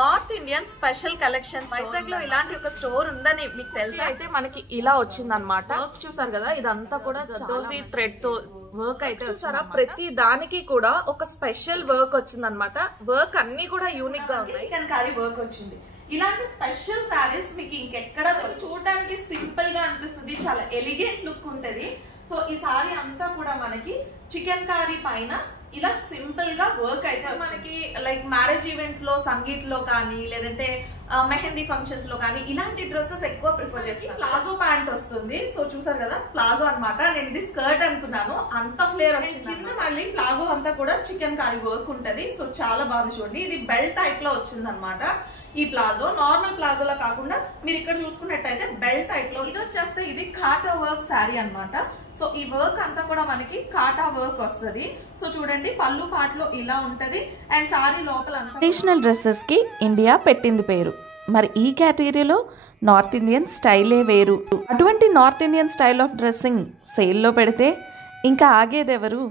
North Indian special collections Vizag లో ఇలాంటి ఒక స్టోర్ ఉందని మీకు తెలుసా? అయితే మనకి ఇలా వచ్చింది అనమాట. వర్క్ చూసారు కదా, ఇదంతా కూడా జర్దోసి థ్రెడ్ తో వర్క్ అయితే చూసారా. ప్రతి దానికి కూడా ఒక స్పెషల్ వర్క్ వచ్చింది అనమాట. వర్క్ అన్ని కూడా యూనిక్ గా ఉన్నాయి. చికెన్ కర్రీ వర్క్ వచ్చింది. ఇలాంటి స్పెషల్ సారీస్ మీకు ఇంకెక్కడ చూడడానికి సింపుల్ గా అనిపిస్తుంది, చాలా ఎలిగెంట్ లుక్ ఉంటది. సో ఈ సారీ అంతా కూడా మనకి చికెన్ కర్రీ పైన ఇలా సింపుల్ గా వర్క్ అయితే మనకి లైక్ మ్యారేజ్ ఈవెంట్స్ లో, సంగీత్ లో కానీ, లేదంటే మెహందీ ఫంక్షన్స్ లో కానీ ఇలాంటి డ్రెస్సెస్ ఎక్కువ ప్రిఫర్ చేస్తాను. ప్లాజో ప్యాంట్ వస్తుంది. సో చూసారు కదా, ప్లాజో అనమాట. నేను ఇది స్కర్ట్ అనుకున్నాను, అంత ఫ్లేర్ వచ్చింది. కింద మళ్ళీ ప్లాజో అంతా కూడా చికెన్ కర్రీ వర్క్ ఉంటది. సో చాలా బాగుంది చూడండి. ఇది బెల్ట్ టైప్ లో వచ్చింది అనమాట. ఈ ప్లాజో నార్మల్ ప్లాజోలా కాకుండా మీరు ఇక్కడ చూసుకున్నట్టయితే బెల్ట్ టైప్ లో. ఇది వచ్చేస్తే ఇది కాటా వర్క్ శారీ అనమాట. సో ఈ వర్క్ అంతా కూడా మనకి కాటా వర్క్ వస్తుంది. సో చూడండి, పళ్ళు పాటలో ఇలా ఉంటది అండ్ సారీ లోపల ట్రెడిషనల్ డ్రెస్సెస్ కి ఇండియా పెట్టింది పేరు. మరి ఈ కేటగిరీలో నార్త్ ఇండియన్ స్టైలే వేరు. అటువంటి north Indian style of dressing సేల్లో పెడితే ఇంకా ఆగేదెవరు?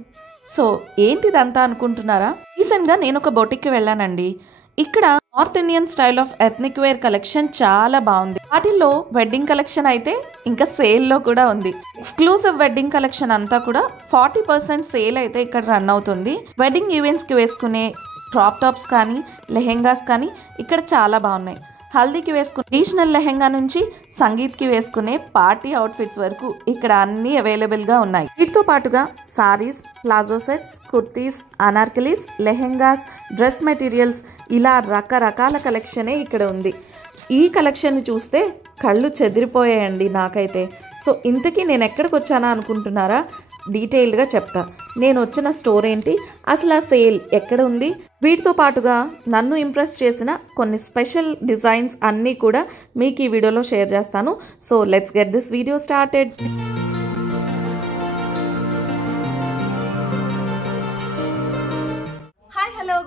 సో ఏంటిదంతా అనుకుంటున్నారా? రీసెంట్గా నేను ఒక బొటిక్కి వెళ్ళానండి. ఇక్కడ north Indian style of ethnic wear collection చాలా బాగుంది. వాటిల్లో వెడ్డింగ్ కలెక్షన్ అయితే ఇంకా సేల్లో కూడా ఉంది. ఎక్స్క్లూసివ్ వెడ్డింగ్ కలెక్షన్ అంతా కూడా 40% సేల్ అయితే ఇక్కడ రన్ అవుతుంది. వెడ్డింగ్ ఈవెంట్స్ కి వేసుకునే క్రాప్ టాప్స్ కానీ, లెహెంగాస్ కానీ ఇక్కడ చాలా బాగున్నాయి. హల్దీకి వేసుకునే ట్రెడిషనల్ లెహెంగా నుంచి సంగీత్కి వేసుకునే పార్టీ అవుట్ఫిట్స్ వరకు ఇక్కడ అన్ని అవైలబుల్గా ఉన్నాయి. వీటితో పాటుగా saris, palazzo sets, kurtis, anarkalis, lehengas, dress materials ఇలా రకరకాల కలెక్షనే ఇక్కడ ఉంది. ఈ కలెక్షన్ చూస్తే కళ్ళు చెదిరిపోయాయండి నాకైతే. సో ఇంతకీ నేను ఎక్కడికి వచ్చానా అనుకుంటున్నారా? డీటెయిల్డ్గా చెప్తా. నేను వచ్చిన స్టోర్ ఏంటి, అసలు ఆ సేల్ ఎక్కడ ఉంది, వీటితో పాటుగా నన్ను ఇంప్రెస్ చేసిన కొన్ని స్పెషల్ డిజైన్స్ అన్నీ కూడా మీకు ఈ వీడియోలో షేర్ చేస్తాను. So let's get this video started.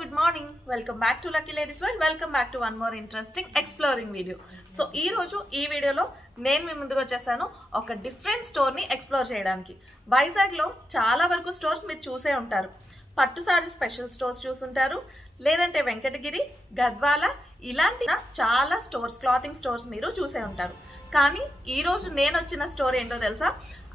Good morning, welcome back to lucky ladies world. Welcome back to one more interesting exploring video. So ఈ రోజు ఈ వీడియోలో నేను మీ ముందుకు వచ్చేసాను ఒక డిఫరెంట్ స్టోర్ ని ఎక్స్ప్లోర్ చేయడానికి. వైజాగ్ లో చాలా వరకు స్టోర్స్ మీరు చూసే ఉంటారు. పట్టు సారీ స్పెషల్ స్టోర్స్ చూసుంటారు, లేదంటే వెంకటగిరి, గద్వాల ఇలాంటి చాలా స్టోర్స్, క్లాతింగ్ స్టోర్స్ మీరు చూసే ఉంటారు. కానీ ఈ రోజు నేను వచ్చిన స్టోర్ ఏంటో తెలుసా?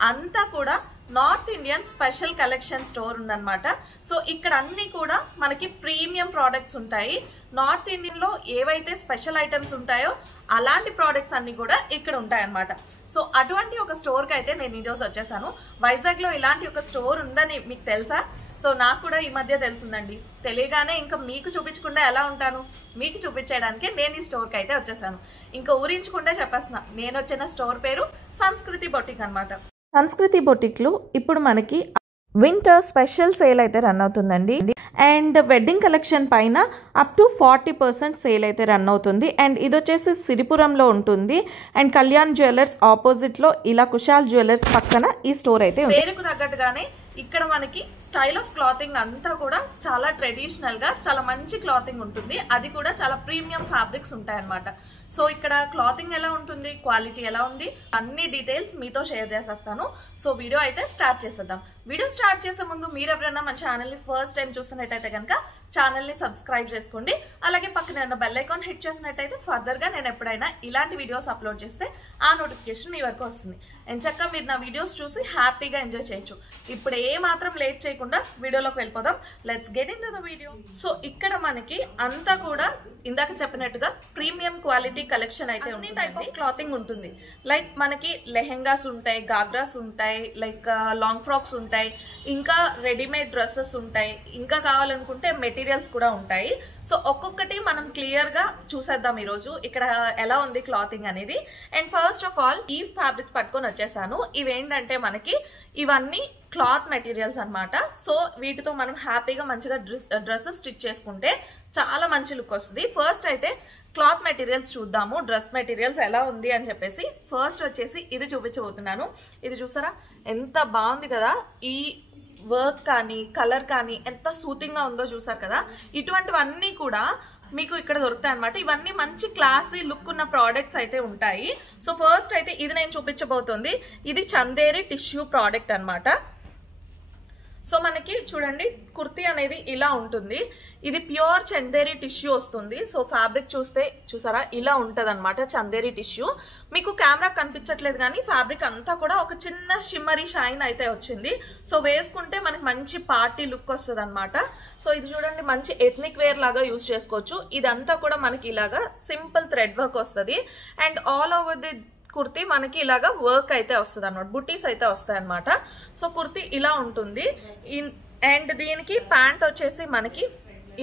అంతా కూడా north Indian special collection store ఉందన్నమాట. సో ఇక్కడ అన్ని కూడా మనకి ప్రీమియం ప్రోడక్ట్స్ ఉంటాయి. నార్త్ ఇండియన్ లో ఏవైతే స్పెషల్ ఐటమ్స్ ఉంటాయో అలాంటి ప్రోడక్ట్స్ అన్ని కూడా ఇక్కడ ఉంటాయన్నమాట. సో అటువంటి ఒక స్టోర్కి అయితే నేను ఈరోజు వచ్చేసాను. వైజాగ్ లో ఇలాంటి ఒక స్టోర్ ఉందని మీకు తెలుసా? సో నాకు కూడా ఈ మధ్య తెలిసిందండి. తెలియగానే ఇంకా మీకు చూపించకుండా ఎలా ఉంటాను, మీకు చూపించడానికే నేను ఈ స్టోర్కి అయితే వచ్చేసాను. ఇంకా ఊరించకుండా చెప్పేస్తున్నా, నేను వచ్చిన స్టోర్ పేరు సంస్కృతి బొటిక్ అనమాట. సంస్కృతి బొటిక్లో ఇప్పుడు మనకి వింటర్ స్పెషల్ సేల్ అయితే రన్ అవుతుందండి. అండ్ వెడ్డింగ్ కలెక్షన్ పైన అప్ టు 40% సేల్ అయితే రన్ అవుతుంది. అండ్ ఇది వచ్చేసి సిరిపురంలో ఉంటుంది. అండ్ కళ్యాణ్ జ్యువెలర్స్ ఆపోజిట్లో ఇలా కుశాల్ జ్యువెలర్స్ పక్కన ఈ స్టోర్ అయితే ఉంది. పేరుకు తగ్గట్టుగానే ఇక్కడ మనకి స్టైల్ ఆఫ్ క్లాతింగ్ అంతా కూడా చాలా ట్రెడిషనల్ గా చాలా మంచి క్లాతింగ్ ఉంటుంది. అది కూడా చాలా ప్రీమియం ఫ్యాబ్రిక్స్ ఉంటాయన్నమాట. సో ఇక్కడ క్లాతింగ్ ఎలా ఉంటుంది, క్వాలిటీ ఎలా ఉంది, అన్ని డీటెయిల్స్ మీతో షేర్ చేసేస్తాను. సో వీడియో అయితే స్టార్ట్ చేసేద్దాం. వీడియో స్టార్ట్ చేసే ముందు మీరు ఎవరైనా మన ఛానల్ని ఫస్ట్ టైం చూస్తున్నట్టయితే కనుక ఛానల్ని సబ్స్క్రైబ్ చేసుకోండి. అలాగే పక్కన ఉన్న బెల్ ఐకాన్ హిట్ చేసినట్టయితే ఫర్దర్గా నేను ఎప్పుడైనా ఇలాంటి వీడియోస్ అప్లోడ్ చేస్తే ఆ నోటిఫికేషన్ మీ వరకు వస్తుంది. ఎంచక్కా మీరు నా వీడియోస్ చూసి హ్యాపీగా ఎంజాయ్ చేయొచ్చు. ఇప్పుడు ఏ మాత్రం లేట్ చేయకుండా వీడియోలోకి వెళ్ళిపోదాం. Let's get in to the video. So ఇక్కడ మనకి అంతా కూడా ఇందాక చెప్పినట్టుగా ప్రీమియం క్వాలిటీ కలెక్షన్ అయితే ఉంది. టైప్ ఆఫ్ క్లాతింగ్ ఉంటుంది. లైక్ మనకి లెహెంగాస్ ఉంటాయి, గాగ్రాస్ ఉంటాయి, లైక్ లాంగ్ ఫ్రాక్స్ ఉంటాయి, ఇంకా రెడీమేడ్ డ్రెస్సెస్ ఉంటాయి, ఇంకా కావాలనుకుంటే మెటీరియల్స్ కూడా ఉంటాయి. సో ఒక్కొక్కటి మనం క్లియర్ గా చూసేద్దాం ఈరోజు ఇక్కడ ఎలా ఉంది క్లాతింగ్ అనేది. అండ్ ఫస్ట్ ఆఫ్ ఆల్ ఈ ఫ్యాబ్రిక్స్ పట్టుకొని వచ్చేసాను. ఇవేంటంటే మనకి ఇవన్నీ క్లాత్ మెటీరియల్స్ అనమాట. సో వీటితో మనం హ్యాపీగా మంచిగా డ్రెస్సెస్ స్టిచ్ చేసుకుంటే చాలా మంచి లుక్ వస్తుంది. ఫస్ట్ అయితే క్లాత్ మెటీరియల్స్ చూద్దాము, డ్రెస్ మెటీరియల్స్ ఎలా ఉంది అని చెప్పేసి. ఫస్ట్ వచ్చేసి ఇది చూపించబోతున్నాను. ఇది చూసారా ఎంత బాగుంది కదా, ఈ వర్క్ కానీ కలర్ కానీ ఎంత సూతింగ్గా ఉందో చూసారు కదా. ఇటువంటివన్నీ కూడా మీకు ఇక్కడ దొరుకుతాయి అనమాట. ఇవన్నీ మంచి క్లాసీ లుక్ ఉన్న ప్రోడక్ట్స్ అయితే ఉంటాయి. సో ఫస్ట్ అయితే ఇది నేను చూపించబోతుంది. ఇది చందేరి టిష్యూ ప్రోడక్ట్ అనమాట. సో మనకి చూడండి కుర్తీ అనేది ఇలా ఉంటుంది. ఇది ప్యూర్ చందేరి టిష్యూ వస్తుంది. సో ఫ్యాబ్రిక్ చూస్తే చూసారా ఇలా ఉంటుంది అనమాట చందేరి టిష్యూ. మీకు కెమెరా కనిపించట్లేదు కానీ ఫ్యాబ్రిక్ అంతా కూడా ఒక చిన్న షిమ్మరీ షైన్ అయితే వచ్చింది. సో వేసుకుంటే మనకి మంచి పార్టీ లుక్ వస్తుంది అనమాట. సో ఇది చూడండి మంచి ఎథ్నిక్ వేర్ లాగా యూజ్ చేసుకోవచ్చు. ఇదంతా కూడా మనకి ఇలాగా సింపుల్ థ్రెడ్ వర్క్ వస్తుంది. And all over the kurti మనకి ఇలాగా వర్క్ అయితే వస్తుంది అనమాట, బుటీస్ అయితే వస్తాయి అనమాట. సో కుర్తీ ఇలా ఉంటుంది. అండ్ దీనికి ప్యాంట్ వచ్చేసి మనకి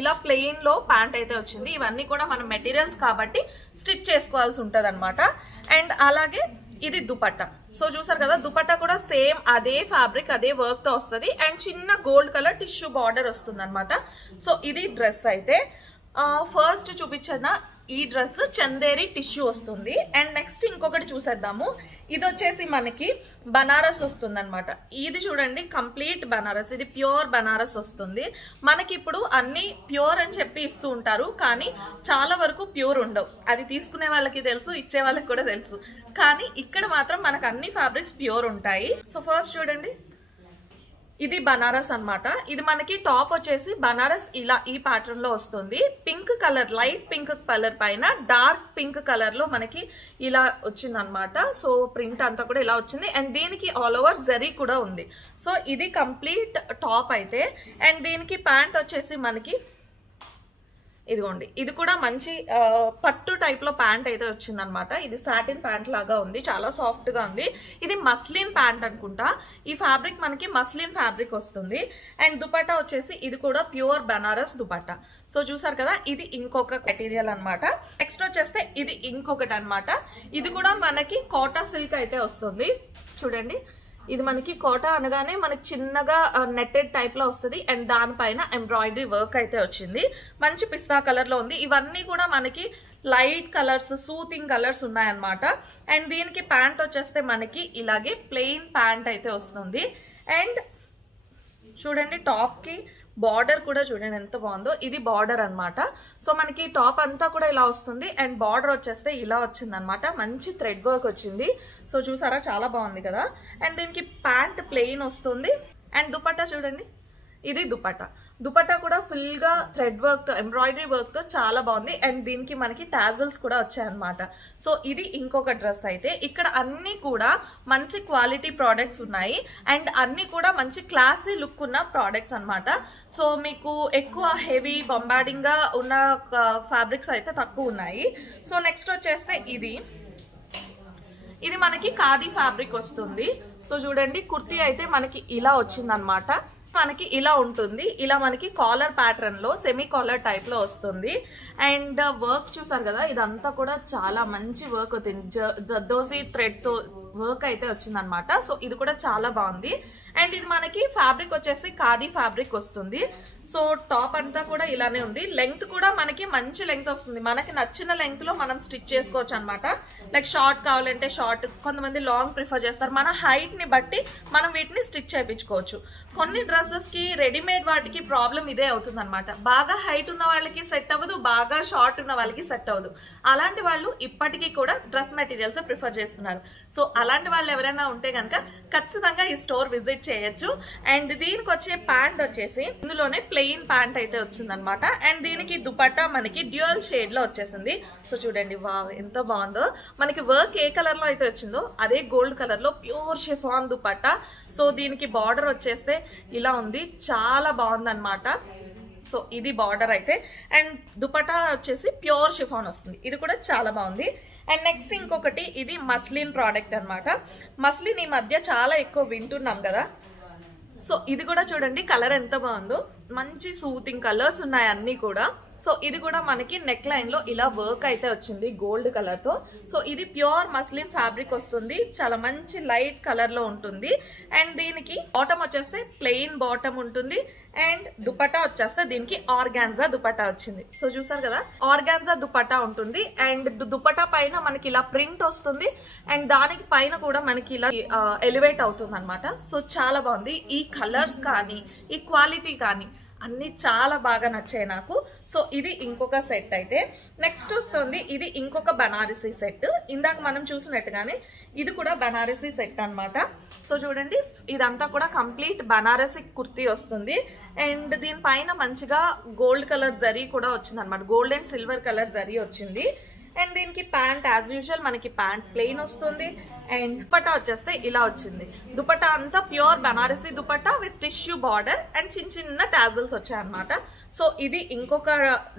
ఇలా ప్లెయిన్ లో ప్యాంట్ అయితే వచ్చింది. ఇవన్నీ కూడా మన మెటీరియల్స్ కాబట్టి స్టిచ్ చేసుకోవాల్సి ఉంటుంది అనమాట. అండ్ అలాగే ఇది దుపట్టా. సో చూసారు కదా దుపట్టా కూడా సేమ్ అదే ఫ్యాబ్రిక్ అదే వర్క్ తో వస్తుంది. అండ్ చిన్న గోల్డ్ కలర్ టిష్యూ బార్డర్ వస్తుంది అనమాట. సో ఇది డ్రెస్ అయితే ఫస్ట్ చూపించిన ఈ డ్రెస్ చందేరి టిష్యూ వస్తుంది. అండ్ నెక్స్ట్ ఇంకొకటి చూసేద్దాము. ఇది వచ్చేసి మనకి బనారస్ వస్తుంది అనమాట. ఇది చూడండి కంప్లీట్ బనారస్, ఇది ప్యూర్ బనారస్ వస్తుంది. మనకి ఇప్పుడు అన్ని ప్యూర్ అని చెప్పి ఇస్తూ ఉంటారు కానీ చాలా వరకు ప్యూర్ ఉండవు. అది తీసుకునే వాళ్ళకి తెలుసు, ఇచ్చే వాళ్ళకి కూడా తెలుసు. కానీ ఇక్కడ మాత్రం మనకు అన్ని ఫ్యాబ్రిక్స్ ప్యూర్ ఉంటాయి. సో ఫస్ట్ చూడండి ఇది బనారస్ అన్నమాట. ఇది మనకి టాప్ వచ్చేసి బనారస్ ఇలా ఈ ప్యాటర్న్ లో వస్తుంది. Pink colour, light pink colour పైన డార్క్ పింక్ కలర్ లో మనకి ఇలా వచ్చింది అనమాట. సో ప్రింట్ అంతా కూడా ఇలా వచ్చింది. అండ్ దీనికి ఆల్ ఓవర్ జరీ కూడా ఉంది. సో ఇది కంప్లీట్ టాప్ అయితే. అండ్ దీనికి ప్యాంట్ వచ్చేసి మనకి ఇదిగోండి, ఇది కూడా మంచి పట్టు టైప్ లో ప్యాంట్ అయితే వచ్చింది అనమాట. ఇది సాటిన్ ప్యాంట్ లాగా ఉంది, చాలా సాఫ్ట్ గా ఉంది. ఇది మస్లిన్ ప్యాంట్ అనుకుంటా. ఈ ఫ్యాబ్రిక్ మనకి మస్లిన్ ఫ్యాబ్రిక్ వస్తుంది. అండ్ దుపట్టా వచ్చేసి ఇది కూడా ప్యూర్ బనారస్ దుపట్టా. సో చూసారు కదా ఇది ఇంకొక మెటీరియల్ అనమాట. నెక్స్ట్ వచ్చేస్తే ఇది ఇంకొకటి అనమాట. ఇది కూడా మనకి కోటా సిల్క్ అయితే వస్తుంది. చూడండి ఇది మనకి కోటా అనగానే మనకి చిన్నగా నెట్టెడ్ టైప్ లో వస్తుంది. అండ్ దానిపైన ఎంబ్రాయిడరీ వర్క్ అయితే వచ్చింది. మంచి పిస్తా కలర్ లో ఉంది. ఇవన్నీ కూడా మనకి లైట్ కలర్స్, సూతింగ్ కలర్స్ ఉన్నాయన్నమాట. అండ్ దీనికి ప్యాంట్ వచ్చేస్తే మనకి ఇలాగే ప్లెయిన్ ప్యాంట్ అయితే వస్తుంది. అండ్ చూడండి టాప్ కి బార్డర్ కూడా చూడండి ఎంత బాగుందో. ఇది బార్డర్ అనమాట. సో మనకి టాప్ అంతా కూడా ఇలా వస్తుంది. అండ్ బార్డర్ వచ్చేస్తే ఇలా వచ్చింది అనమాట. మంచి థ్రెడ్ వర్క్ వచ్చింది. సో చూసారా చాలా బాగుంది కదా. అండ్ దీనికి ప్యాంట్ ప్లెయిన్ వస్తుంది. అండ్ దుపట్టా చూడండి ఇది దుపట్టా. దుపట్టా కూడా ఫుల్ గా థ్రెడ్ వర్క్ తో, ఎంబ్రాయిడరీ వర్క్ తో చాలా బాగుంది. అండ్ దీనికి మనకి టాజల్స్ కూడా వచ్చాయన్నమాట. సో ఇది ఇంకొక డ్రెస్ అయితే. ఇక్కడ అన్ని కూడా మంచి క్వాలిటీ ప్రోడక్ట్స్ ఉన్నాయి. అండ్ అన్ని కూడా మంచి క్లాసీ లుక్ ఉన్న ప్రోడక్ట్స్ అనమాట. సో మీకు ఎక్కువ హెవీ బొంబార్డింగ్ గా ఉన్న ఫ్యాబ్రిక్స్ అయితే తక్కువ ఉన్నాయి. సో నెక్స్ట్ వచ్చేస్తే ఇది మనకి ఖాదీ ఫ్యాబ్రిక్ వస్తుంది. సో చూడండి కుర్తీ అయితే మనకి ఇలా వచ్చిందనమాట. మనకి ఇలా ఉంటుంది. ఇలా మనకి కాలర్ ప్యాటర్న్ లో సెమీ కాలర్ టైప్ లో వస్తుంది. అండ్ వర్క్ చూసారు కదా ఇదంతా కూడా చాలా మంచి వర్క్ అవుతుంది. జర్దోజీ థ్రెడ్ తో వర్క్ అయితే వచ్చింది అనమాట. సో ఇది కూడా చాలా బాగుంది. అండ్ ఇది మనకి ఫ్యాబ్రిక్ వచ్చేసి ఖాదీ ఫ్యాబ్రిక్ వస్తుంది. సో టాప్ అంతా కూడా ఇలానే ఉంది. లెంగ్త్ కూడా మనకి మంచి లెంగ్త్ వస్తుంది. మనకి నచ్చిన లెంగ్త్ లో మనం స్టిచ్ చేసుకోవచ్చు అనమాట. లైక్ షార్ట్ కావాలంటే షార్ట్, కొంతమంది లాంగ్ ప్రిఫర్ చేస్తారు. మన హైట్ ని బట్టి మనం వీటిని స్టిచ్ చేయించుకోవచ్చు. కొన్ని డ్రెస్సెస్ కి రెడీమేడ్ వాటికి ప్రాబ్లం ఇదే అవుతుంది అనమాట. బాగా హైట్ ఉన్న వాళ్ళకి సెట్ అవ్వదు, బాగా షార్ట్ ఉన్న వాళ్ళకి సెట్ అవ్వదు. అలాంటి వాళ్ళు ఇప్పటికీ కూడా డ్రెస్ మెటీరియల్స్ ప్రిఫర్ చేస్తున్నారు. సో అలాంటి వాళ్ళు ఎవరైనా ఉంటే కనుక ఖచ్చితంగా ఈ స్టోర్ విజిట్ చేయొచ్చు. అండ్ దీనికి వచ్చే ప్యాంట్ వచ్చేసి ఇందులోనే ప్లెయిన్ ప్యాంట్ అయితే వచ్చింది అనమాట. అండ్ దీనికి దుపట్టా మనకి డ్యూయల్ షేడ్ లో వచ్చేసింది. సో చూడండి వావ్ ఎంత బాగుందో. మనకి వర్క్ ఏ కలర్ లో అయితే వచ్చిందో అదే గోల్డ్ కలర్ లో ప్యూర్ షిఫాన్ దుపట్టా. సో దీనికి బార్డర్ వచ్చేస్తే ఇలా ఉంది, చాలా బాగుంది అనమాట. సో ఇది బార్డర్ అయితే. అండ్ దుపట్టా వచ్చేసి ప్యూర్ షిఫాన్ వస్తుంది. ఇది కూడా చాలా బాగుంది. అండ్ నెక్స్ట్ ఇంకొకటి ఇది మస్లిన్ ప్రోడక్ట్ అనమాట. మస్లిన్ ఈ మధ్య చాలా ఎక్కువ వింటున్నాం కదా. సో ఇది కూడా చూడండి కలర్ ఎంత బాగుందో. మంచి సూతింగ్ కలర్స్ ఉన్నాయి అన్ని కూడా. సో ఇది కూడా మనకి నెక్ లైన్ లో ఇలా వర్క్ అయితే వచ్చింది గోల్డ్ కలర్ తో. సో ఇది ప్యూర్ మస్లిన్ ఫ్యాబ్రిక్ వస్తుంది. చాలా మంచి లైట్ కలర్ లో ఉంటుంది. అండ్ దీనికి బాటమ్ వచ్చేస్తే ప్లెయిన్ బాటమ్ ఉంటుంది. అండ్ దుపట్టా వచ్చేస్తే దీనికి ఆర్గాన్జా దుపట్టా వచ్చింది. సో చూసారు కదా ఆర్గాన్జా దుపట్టా ఉంటుంది. అండ్ దుపట్టా పైన మనకి ఇలా ప్రింట్ వస్తుంది. అండ్ దానికి పైన కూడా మనకి ఇలా ఎలివేట్ అవుతుంది అనమాట. సో చాలా బాగుంది. ఈ కలర్స్ కానీ ఈ క్వాలిటీ కానీ అన్నీ చాలా బాగా నచ్చాయి నాకు. సో ఇది ఇంకొక సెట్ అయితే. నెక్స్ట్ వస్తుంది ఇది ఇంకొక బనారసీ సెట్. ఇందాక మనం చూసినట్టుగానే ఇది కూడా బనారసీ సెట్ అనమాట. సో చూడండి, ఇదంతా కూడా కంప్లీట్ బనారసీ కుర్తీ వస్తుంది. అండ్ దీనిపైన మంచిగా గోల్డ్ కలర్ జరీ కూడా వచ్చింది అనమాట. Gold and silver colour zari వచ్చింది. అండ్ దీనికి ప్యాంట్ యాజ్ యూజువల్ మనకి ప్యాంట్ ప్లెయిన్ వస్తుంది. అండ్ దుపట్టా వచ్చేస్తే ఇలా వచ్చింది. దుపట్టా అంతా pure Banarasi dupatta with tissue border and చిన్న చిన్న టాజల్స్ వచ్చాయన్నమాట. సో ఇది ఇంకొక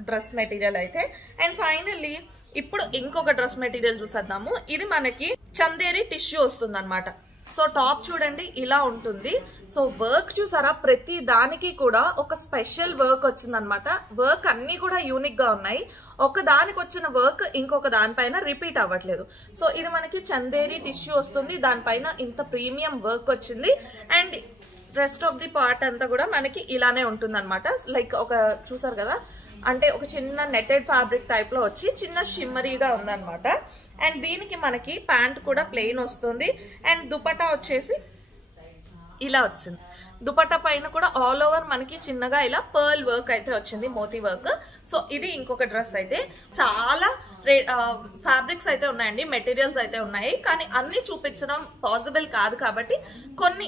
డ్రెస్ మెటీరియల్ అయితే. అండ్ ఫైనల్లీ ఇప్పుడు ఇంకొక డ్రెస్ మెటీరియల్ చూసేద్దాము. ఇది మనకి చందేరి టిష్యూ వస్తుంది అనమాట. సో టాప్ చూడండి ఇలా ఉంటుంది. సో వర్క్ చూసారా, ప్రతి దానికి కూడా ఒక స్పెషల్ వర్క్ వచ్చిందనమాట. వర్క్ అన్ని కూడా యూనిక్ గా ఉన్నాయి. ఒక దానికి వచ్చిన వర్క్ ఇంకొక దానిపైన రిపీట్ అవ్వట్లేదు. సో ఇది మనకి చందేరి టిష్యూ వస్తుంది, దానిపైన ఇంత ప్రీమియం వర్క్ వచ్చింది. And rest of the part అంతా కూడా మనకి ఇలానే ఉంటుంది అనమాట. లైక్ ఒక చూసారు కదా, అంటే ఒక చిన్న నెటెడ్ ఫ్యాబ్రిక్ టైప్ లో వచ్చి చిన్న షిమ్మరీగా ఉందన్నమాట. అండ్ దీనికి మనకి ప్యాంట్ కూడా ప్లెయిన్ వస్తుంది. అండ్ దుపట్టా వచ్చేసి ఇలా వచ్చింది. దుపట్టా పైన కూడా ఆల్ ఓవర్ మనకి చిన్నగా ఇలా పర్ల్ వర్క్ అయితే వచ్చింది, మోతీ వర్క్. సో ఇది ఇంకొక డ్రెస్ అయితే. చాలా ఫ్యాబ్రిక్స్ అయితే ఉన్నాయండి, మెటీరియల్స్ అయితే ఉన్నాయి, కానీ అన్ని చూపించడం పాసిబుల్ కాదు కాబట్టి కొన్ని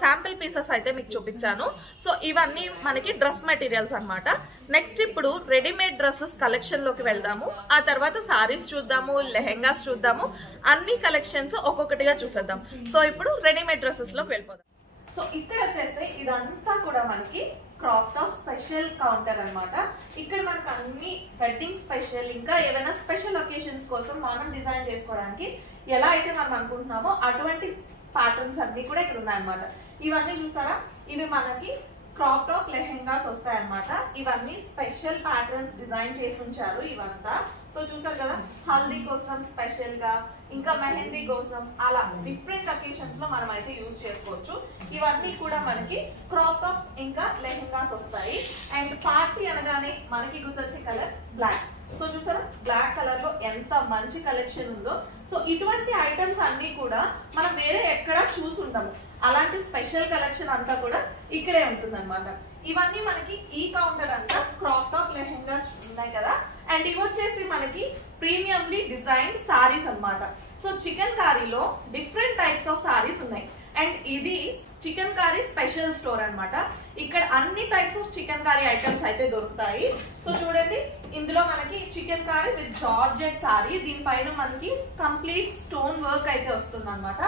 శాంపిల్ పీసెస్ అయితే మీకు చూపించాను. సో ఇవన్నీ మనకి డ్రెస్ మెటీరియల్స్ అనమాట. నెక్స్ట్ ఇప్పుడు రెడీమేడ్ డ్రెస్సెస్ కలెక్షన్ లోకి వెళ్దాము. ఆ తర్వాత సారీస్ చూద్దాము, లెహెంగాస్ చూద్దాము, అన్ని కలెక్షన్స్ ఒక్కొక్కటిగా చూసేద్దాం. సో ఇప్పుడు రెడీమేడ్ డ్రెస్సెస్ లోకి వెళ్ళిపోదాం. సో ఇక్కడ వచ్చేసి ఇదంతా కూడా మనకి క్రాప్ టాప్ స్పెషల్ కౌంటర్ అనమాట. ఇక్కడ మనకు అన్ని వెడ్డింగ్ స్పెషల్, ఇంకా ఏమైనా స్పెషల్ ఒకేషన్స్ కోసం మనం డిజైన్ చేసుకోవడానికి ఎలా అయితే మనం అనుకుంటున్నామో అటువంటి ప్యాటర్న్స్ అన్ని కూడా ఇక్కడ ఉన్నాయన్నమాట. ఇవన్నీ చూసారా, ఇవి మనకి క్రాప్ టాప్ లెహెంగాస్ వస్తాయన్నమాట. ఇవన్నీ స్పెషల్ ప్యాటర్న్స్ డిజైన్ చేసి ఉంచారు ఇవంతా. సో చూసారు కదా, హల్దీ కోసం స్పెషల్ గా, ఇంకా మెహందీ కోసం, అలా డిఫరెంట్ అకేషన్స్ లో మనం అయితే యూజ్ చేసుకోవచ్చు. ఇవన్నీ కూడా మనకి క్రాప్ టాప్స్ ఇంకా లెహెంగాస్ వస్తాయి. అండ్ పార్టీ అనగానే మనకి గుర్తొచ్చే కలర్ బ్లాక్. సో చూసారా, బ్లాక్ కలర్ లో ఎంత మంచి కలెక్షన్ ఉందో. సో ఇటువంటి ఐటమ్స్ అన్ని కూడా మనం వేరే ఎక్కడా చూసుంటాము. అలాంటి స్పెషల్ కలెక్షన్ అంతా కూడా ఇక్కడే ఉంటుంది అనమాట. ఇవన్నీ మనకి ఈ కౌంటర్ అంతా క్రాప్ టాప్ లెహెంగాస్ ఉన్నాయి కదా. అండ్ ఇవి వచ్చేసి మనకి ప్రీమియంలీ డిజైన్ సారీస్ అన్నమాట. సో చికెన్ కారీలో డిఫరెంట్ టైప్స్ ఆఫ్ సారీస్ ఉన్నాయి. అండ్ ఇది చికెన్ కారీ స్పెషల్ స్టోర్ అన్నమాట. ఇక్కడ అన్ని types of chikankari items అయితే దొరుకుతాయి. సో చూడండి, ఇందులో మనకి chikankari with georgette sari, దీనిపైన మనకి కంప్లీట్ స్టోన్ వర్క్ అయితే వస్తుంది అనమాట.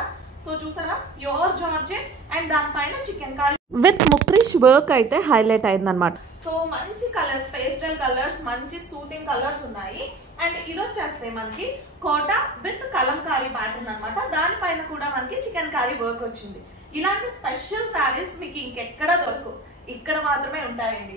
సో చూసారా, ప్యూర్ జార్జెట్ అండ్ దానిపైన చికెన్ కారీ విత్ ముక్రిష్ వర్క్ అయితే హైలైట్ అయిందనమాట. సో మంచి కలర్స్, పేస్టల్ కలర్స్, మంచి సూటింగ్ కలర్స్ ఉన్నాయి. అండ్ ఇది వచ్చేస్తే మనకి కోటా విత్ కలంకారీ ప్యాటర్న్ అనమాట. దానిపైన కూడా మనకి చికెన్ కారీ వర్క్ వచ్చింది. ఇలాంటి స్పెషల్ సారీస్ మీకు ఇంకెక్కడ దొరకవు, ఇక్కడ మాత్రమే ఉంటాయండి.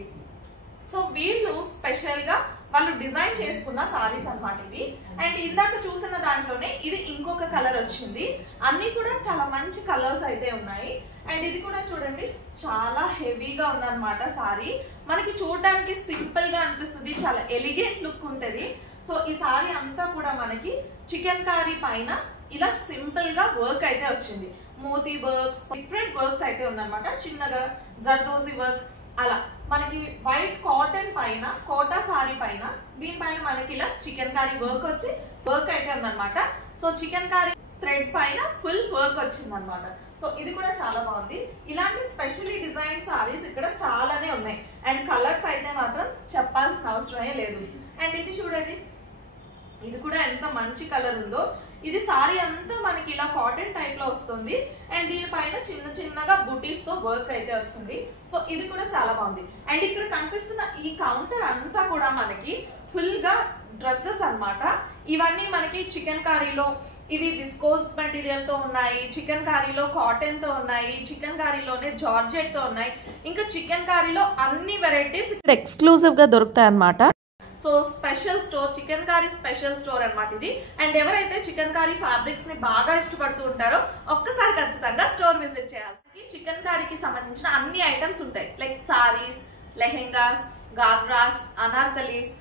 సో వీళ్ళు స్పెషల్ గా వాళ్ళు డిజైన్ చేసుకున్న సారీస్ అన్నమాట ఇవి. అండ్ ఇందాక చూసిన దాంట్లోనే ఇది ఇంకొక కలర్ వచ్చింది. అన్ని కూడా చాలా మంచి కలర్స్ అయితే ఉన్నాయి. అండ్ ఇది కూడా చూడండి, చాలా హెవీగా ఉందన్నమాట సారీ. మనకి చూడడానికి సింపుల్ గా అనిపిస్తుంది, చాలా ఎలిగెంట్ లుక్ ఉంటది. సో ఈ సారీ అంతా కూడా మనకి చికెన్ కారీ పైన ఇలా సింపుల్ గా వర్క్ అయితే వచ్చింది. మోతీ వర్క్స్, డిఫరెంట్ వర్క్స్ అయితే ఉందన్నమాట. చిన్నగా జర్దోసి వర్క్, అలా మనకి వైట్ కాటన్ పైన, కోటా సారీ పైన, దీనిపైన మనకి ఇలా చికెన్ కారీ వర్క్ వచ్చి వర్క్ అయితే ఉందన్నమాట. సో చికెన్ కారీ థ్రెడ్ పైన ఫుల్ వర్క్ వచ్చింది అనమాట. సో ఇది కూడా చాలా బాగుంది. ఇలాంటి స్పెషల్లీ డిజైన్ సారీస్ ఇక్కడ చాలానే ఉన్నాయి. అండ్ కలర్స్ అయితే మాత్రం చెప్పాల్సిన అవసరమే లేదు. అండ్ ఇది చూడండి, ఇది కూడా ఎంత మంచి కలర్ ఉందో. ఇది సారీ అంతా మనకి ఇలా కాటన్ టైప్ లో వస్తుంది. అండ్ దీనిపైన చిన్న చిన్నగా బుటీస్ తో వర్క్ అయితే వచ్చింది. సో ఇది కూడా చాలా బాగుంది. అండ్ ఇక్కడ కనిపిస్తున్న ఈ కౌంటర్ అంతా కూడా మనకి ఫుల్ గా డ్రెస్సెస్ అన్నమాట. ఇవన్నీ మనకి చికెన్ కారీలో ఇవి విస్కోస్ మెటీరియల్ తో ఉన్నాయి, చికెన్ కారీలో కాటన్ తో ఉన్నాయి, చికెన్ కారీలోనే జార్జెట్ తో ఉన్నాయి. ఇంకా చికెన్ కారీలో అన్ని వెరైటీస్ ఇక్కడ ఎక్స్క్లూజివ్ గా దొరుకుతాయి అన్నమాట. So special store, chikankari special store అన్నమాట ఇది. అండ్ ఎవరైతే చికెన్ కారీ ఫ్యాబ్రిక్స్ ని బాగా ఇష్టపడుతూ ఉంటారో ఒక్కసారి ఖచ్చితంగా స్టోర్ విజిట్ చేయాలి. చికెన్ కారీకి సంబంధించిన అన్ని ఐటమ్స్ ఉంటాయి, like saris, lehengas, ghagras, anarkalis,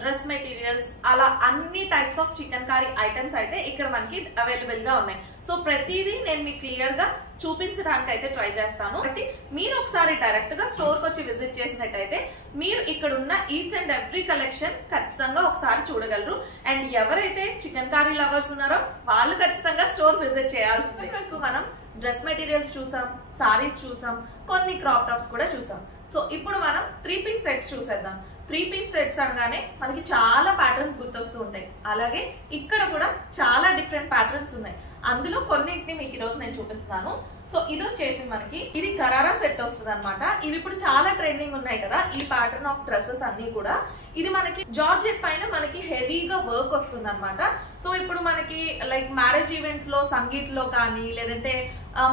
dress materials, అలా అన్ని types of chicken curry items అయితే ఇక్కడ మనకి అవైలబుల్ గా ఉన్నాయి. సో ప్రతిదీ నేను మీకు క్లియర్ గా చూపించడానికి అయితే ట్రై చేస్తాను. కాబట్టి మీరు ఒకసారి డైరెక్ట్ గా స్టోర్ కి వచ్చి విజిట్ చేసినట్టయితే మీరు ఇక్కడ ఉన్న ఈచ్ అండ్ ఎవ్రీ కలెక్షన్ ఖచ్చితంగా ఒకసారి చూడగలరు. అండ్ ఎవరైతే చికెన్ కర్రీ లవర్స్ ఉన్నారో వాళ్ళు ఖచ్చితంగా స్టోర్ విజిట్ చేయాల్సిందే. మనం డ్రెస్ మెటీరియల్స్ చూసాం, సారీస్ చూసాం, కొన్ని క్రాప్ టాప్స్ కూడా చూసాం. సో ఇప్పుడు మనం 3 పీస్ సెట్స్ చూసేద్దాం. 3 పీస్ సెట్స్ అనగానే మనకి చాలా ప్యాటర్న్స్ గుర్తొస్తూ ఉంటాయి. అలాగే ఇక్కడ కూడా చాలా డిఫరెంట్ ప్యాటర్న్స్ ఉన్నాయి. అందులో కొన్నింటిని మీకు ఈరోజు నేను చూపిస్తున్నాను. సో ఇది వచ్చేసి మనకి ఇది గరారా సెట్ వస్తుంది అనమాట. ఇవి ఇప్పుడు చాలా ట్రెండింగ్ ఉన్నాయి కదా ఈ ప్యాటర్న్ ఆఫ్ డ్రెస్సెస్ అన్ని కూడా. ఇది మనకి జార్జెట్ పైన మనకి హెవీగా వర్క్ వస్తుంది అనమాట. సో ఇప్పుడు మనకి లైక్ మ్యారేజ్ ఈవెంట్స్ లో, సంగీత్ లో కానీ, లేదంటే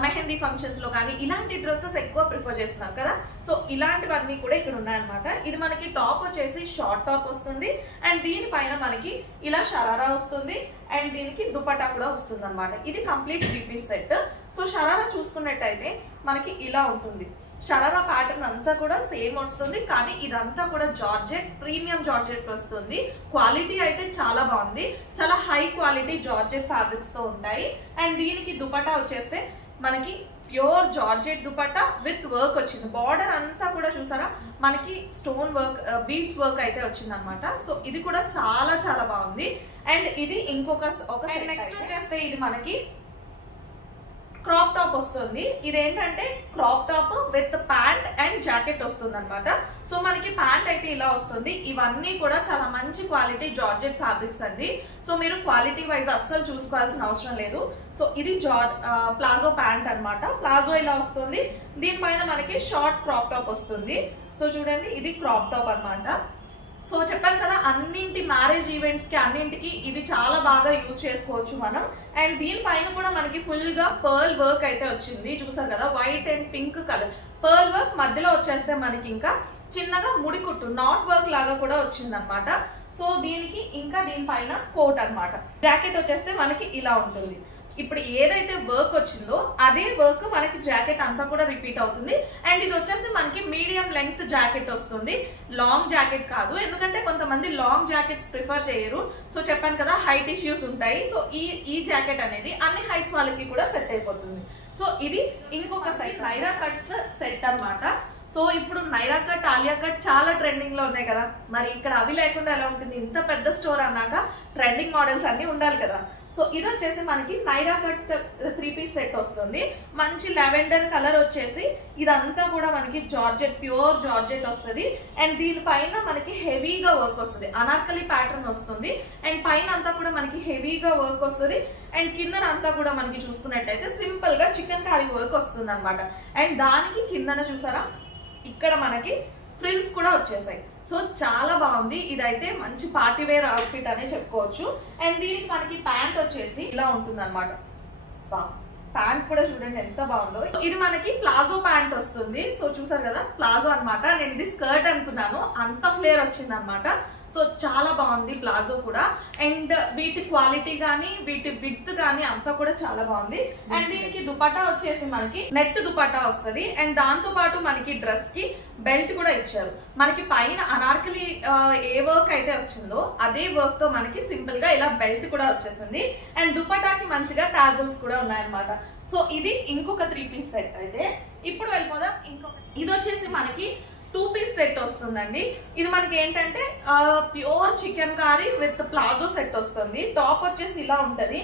మెహందీ ఫంక్షన్స్ లో కానీ ఇలాంటి డ్రెస్సెస్ ఎక్కువ ప్రిఫర్ చేస్తున్నారు కదా. సో ఇలాంటివన్నీ కూడా ఇక్కడ ఉన్నాయన్నమాట. ఇది మనకి టాప్ వచ్చేసి షార్ట్ టాప్ వస్తుంది అండ్ దీనిపైన మనకి ఇలా షరారా వస్తుంది అండ్ దీనికి దుపట్టా కూడా వస్తుంది అనమాట. ఇది complete 3 piece set. So sharara చూసుకున్నట్టయితే మనకి ఇలా ఉంటుంది. షరారా ప్యాటర్న్ అంతా కూడా సేమ్ వస్తుంది, కానీ ఇదంతా కూడా జార్జెట్, ప్రీమియం జార్జెట్ వస్తుంది. క్వాలిటీ అయితే చాలా బాగుంది, చాలా హై క్వాలిటీ జార్జెట్ ఫ్యాబ్రిక్స్ తో ఉంటాయి. అండ్ దీనికి దుపట్టా వచ్చేస్తే మనకి pure georgette dupatta with work వచ్చింది. బార్డర్ అంతా కూడా చూసారా మనకి స్టోన్ వర్క్, బీడ్స్ వర్క్ అయితే వచ్చింది అనమాట. సో ఇది కూడా చాలా చాలా బాగుంది. అండ్ ఇది ఇంకొక నెక్స్ట్ వచ్చేస్తే ఇది మనకి క్రాప్ టాప్ వస్తుంది. ఇదేంటంటే crop top with pant and jacket వస్తుంది అనమాట. సో మనకి ప్యాంట్ అయితే ఇలా వస్తుంది. ఇవన్నీ కూడా చాలా మంచి క్వాలిటీ జార్జెట్ ఫ్యాబ్రిక్స్ అండి. సో మీరు క్వాలిటీ వైజ్ అస్సలు చూసుకోవాల్సిన అవసరం లేదు. సో ఇది ప్లాజో ప్యాంట్ అనమాట. ప్లాజో ఇలా వస్తుంది, దీనిపైన మనకి షార్ట్ క్రాప్ టాప్ వస్తుంది. సో చూడండి ఇది క్రాప్ టాప్ అనమాట. సో చెప్పాను కదా అన్నింటి మ్యారేజ్ ఈవెంట్స్ కి అన్నింటికి ఇవి చాలా బాగా యూజ్ చేసుకోవచ్చు మనం. అండ్ దీనిపైన కూడా మనకి ఫుల్ గా పర్ల్ వర్క్ అయితే వచ్చింది. చూసారు కదా white and pink colour pearl work, మధ్యలో వచ్చేస్తే మనకి ఇంకా చిన్నగా ముడికుట్టు నాట్ వర్క్ లాగా కూడా వచ్చింది అనమాట. సో దీనికి ఇంకా దీనిపైన కోట్ అనమాట. జాకెట్ వచ్చేస్తే మనకి ఇలా ఉంటుంది. ఇప్పుడు ఏదైతే వర్క్ వచ్చిందో అదే వర్క్ మనకి జాకెట్ అంతా కూడా రిపీట్ అవుతుంది. అండ్ ఇది వచ్చేసి మనకి మీడియం లెంగ్త్ జాకెట్ వస్తుంది, లాంగ్ జాకెట్ కాదు. ఎందుకంటే కొంతమంది లాంగ్ జాకెట్స్ ప్రిఫర్ చేయరు. సో చెప్పాను కదా హైట్ ఇష్యూస్ ఉంటాయి. సో ఈ జాకెట్ అనేది అన్ని హైట్స్ వాళ్ళకి కూడా సెట్ అయిపోతుంది. సో ఇది ఇంకొక సెట్ నైరా కట్ సెట్ అన్నమాట. సో ఇప్పుడు నైరా కట్, ఆలియా కట్ చాలా ట్రెండింగ్ లో ఉన్నాయి కదా. మరి ఇక్కడ అవి లేకుండా ఎలా ఉంటుంది? ఇంత పెద్ద స్టోర్ అన్నాక ట్రెండింగ్ మోడల్స్ అన్ని ఉండాలి కదా. సో ఇది వచ్చేసి మనకి నైరా కట్ 3 పీస్ సెట్ వస్తుంది. మంచి లావెండర్ కలర్ వచ్చేసి ఇదంతా కూడా మనకి జార్జెట్, ప్యూర్ జార్జెట్ వస్తుంది. అండ్ దీనిపైన మనకి హెవీగా వర్క్ వస్తుంది, అనార్కలి ప్యాటర్న్ వస్తుంది. అండ్ పైన అంతా కూడా మనకి హెవీగా వర్క్ వస్తుంది. అండ్ కిందన అంతా కూడా మనకి చూసుకున్నట్టయితే సింపుల్ గా చికెన్ కర్రీ వర్క్ వస్తుంది అనమాట. అండ్ దానికి కిందన చూసారా ఇక్కడ మనకి ఫ్రిల్స్ కూడా వచ్చేసాయి. సో చాలా బాగుంది. ఇదైతే మంచి పార్టీ వేర్ అవుట్ఫిట్ అనే చెప్పుకోవచ్చు. అండ్ దీనికి మనకి ప్యాంట్ వచ్చేసి ఇలా ఉంటుంది అనమాట. ప్యాంట్ కూడా చూడండి ఎంత బాగుందో. ఇది మనకి ప్లాజో ప్యాంట్ వస్తుంది. సో చూసారు కదా ప్లాజో అనమాట. నేను ఇది స్కర్ట్ అనుకున్నాను, అంత ఫ్లేర్ వచ్చింది అనమాట. సో చాలా బాగుంది ప్లాజో కూడా. అండ్ వీటి క్వాలిటీ కానీ వీటి విడ్త్ కానీ అంతా కూడా చాలా బాగుంది. అండ్ దీనికి దుపట్టా వచ్చేసి మనకి నెట్ దుపట్టా వస్తుంది. అండ్ దాంతో పాటు మనకి డ్రెస్ కి బెల్ట్ కూడా ఇచ్చారు. మనకి పైన అనార్కలి ఏ వర్క్ అయితే వచ్చిందో అదే వర్క్ తో మనకి సింపుల్ గా ఇలా బెల్ట్ కూడా వచ్చేసింది. అండ్ దుపట్టాకి మంచిగా టాజల్స్ కూడా ఉన్నాయన్నమాట. సో ఇది ఇంకొక 3 పీస్ సెట్. అయితే ఇప్పుడు వెళ్ళిపోదాం ఇంకొక. ఇది వచ్చేసి మనకి 2 పీస్ సెట్ వస్తుందండి. ఇది మనకి ఏంటంటే pure chicken curry with palazzo set వస్తుంది. టాప్ వచ్చేసి ఇలా ఉంటది,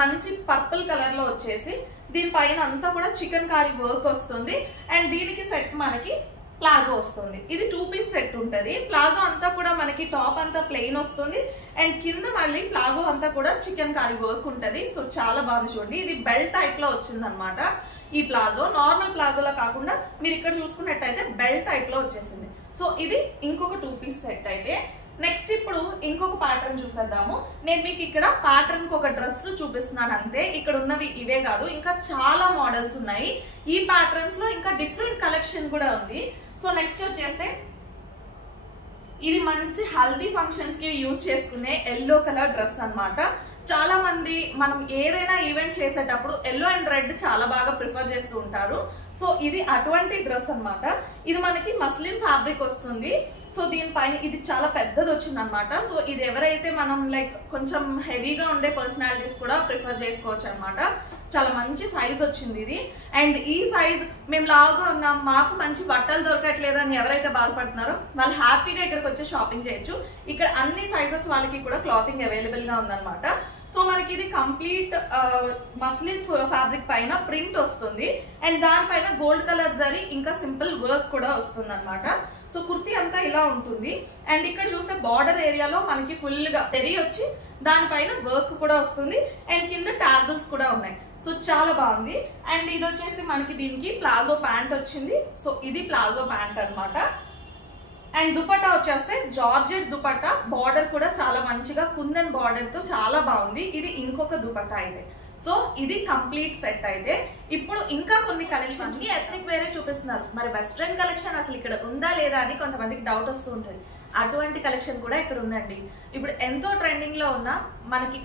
మంచి పర్పుల్ కలర్ లో వచ్చేసి దీనిపైన అంతా కూడా చికెన్ కర్రీ వర్క్ వస్తుంది. అండ్ దీనికి సెట్ మనకి ప్లాజో వస్తుంది. ఇది 2 పీస్ సెట్ ఉంటది. ప్లాజో అంతా కూడా మనకి టాప్ అంతా ప్లెయిన్ వస్తుంది. అండ్ కింద మళ్ళీ ప్లాజో అంతా కూడా చికెన్ కర్రీ వర్క్ ఉంటది. సో చాలా బాగుంది చూడండి. ఇది బెల్ట్ టైప్ లో వచ్చింది అనమాట. ఈ ప్లాజో నార్మల్ ప్లాజోలా కాకుండా మీరు ఇక్కడ చూసుకున్నట్టయితే బెల్ట్ టైప్ లో వచ్చేసింది. సో ఇది ఇంకొక 2 పీస్ సెట్. అయితే నెక్స్ట్ ఇప్పుడు ఇంకొక ప్యాటర్న్ చూసేద్దాము. నేను మీకు ఇక్కడ ప్యాటర్న్ కి ఒక డ్రెస్ చూపిస్తున్నాను అంతే. ఇక్కడ ఉన్నవి ఇవే కాదు, ఇంకా చాలా మోడల్స్ ఉన్నాయి. ఈ ప్యాటర్న్స్ లో ఇంకా డిఫరెంట్ కలెక్షన్ కూడా ఉంది. సో నెక్స్ట్ వచ్చేస్తే ఇది మంచి హల్దీ ఫంక్షన్స్ కి యూజ్ చేసుకునే ఎల్లో కలర్ డ్రెస్ అన్నమాట. చాలా మంది మనం ఏదైనా ఈవెంట్ చేసేటప్పుడు ఎల్లో అండ్ రెడ్ చాలా బాగా ప్రిఫర్ చేస్తూ ఉంటారు. సో ఇది అటువంటి డ్రెస్ అన్నమాట. ఇది మనకి మస్లిన్ ఫ్యాబ్రిక్ వస్తుంది. సో దీనిపైన ఇది చాలా పెద్దది వచ్చింది అనమాట. సో ఇది ఎవరైతే మనం లైక్ కొంచెం హెవీగా ఉండే పర్సనాలిటీస్ కూడా ప్రిఫర్ చేసుకోవచ్చు అనమాట. చాలా మంచి సైజ్ వచ్చింది ఇది. అండ్ ఈ సైజ్ మేము లావుగా ఉన్నాం, మాకు మంచి బట్టలు దొరకట్లేదు అని ఎవరైతే బాధపడుతున్నారో వాళ్ళు హ్యాపీగా ఇక్కడికి వచ్చి షాపింగ్ చేయొచ్చు. ఇక్కడ అన్ని సైజెస్ వాళ్ళకి కూడా క్లాతింగ్ అవైలబుల్ గా ఉందన్నమాట. సో మనకి ఇది కంప్లీట్ మస్లిన్ ఫ్యాబ్రిక్ పైన ప్రింట్ వస్తుంది. అండ్ దానిపైన గోల్డ్ కలర్ జరీ ఇంకా సింపుల్ వర్క్ కూడా వస్తుంది అనమాట. సో కుర్తీ అంతా ఇలా ఉంటుంది. అండ్ ఇక్కడ చూస్తే బార్డర్ ఏరియాలో మనకి ఫుల్ గా తెరి వచ్చి దానిపైన వర్క్ కూడా వస్తుంది. అండ్ కింద టాజల్స్ కూడా ఉన్నాయి. సో చాలా బాగుంది. అండ్ ఇది వచ్చేసి మనకి దీనికి ప్లాజో ప్యాంట్ వచ్చింది. సో ఇది ప్లాజో ప్యాంట్ అనమాట. అండ్ దుపట్టా వచ్చేస్తే జార్జెట్ దుపట్టా, బార్డర్ కూడా చాలా మంచిగా కుందన్ బార్డర్ తో చాలా బాగుంది. ఇది ఇంకొక దుపట్టా అయితే. సో ఇది కంప్లీట్ సెట్ అయితే. ఇప్పుడు ఇంకా కొన్ని కలెక్షన్ ఎథ్నిక్ వేరే చూపిస్తున్నారు. మరి వెస్ట్రన్ కలెక్షన్ అసలు ఇక్కడ ఉందా లేదా అని కొంతమందికి డౌట్ వస్తూ ఉంటుంది. అటువంటి కలెక్షన్ కూడా ఇక్కడ ఉందండి. ఇప్పుడు ఎంతో ట్రెండింగ్ లో ఉన్న మనకి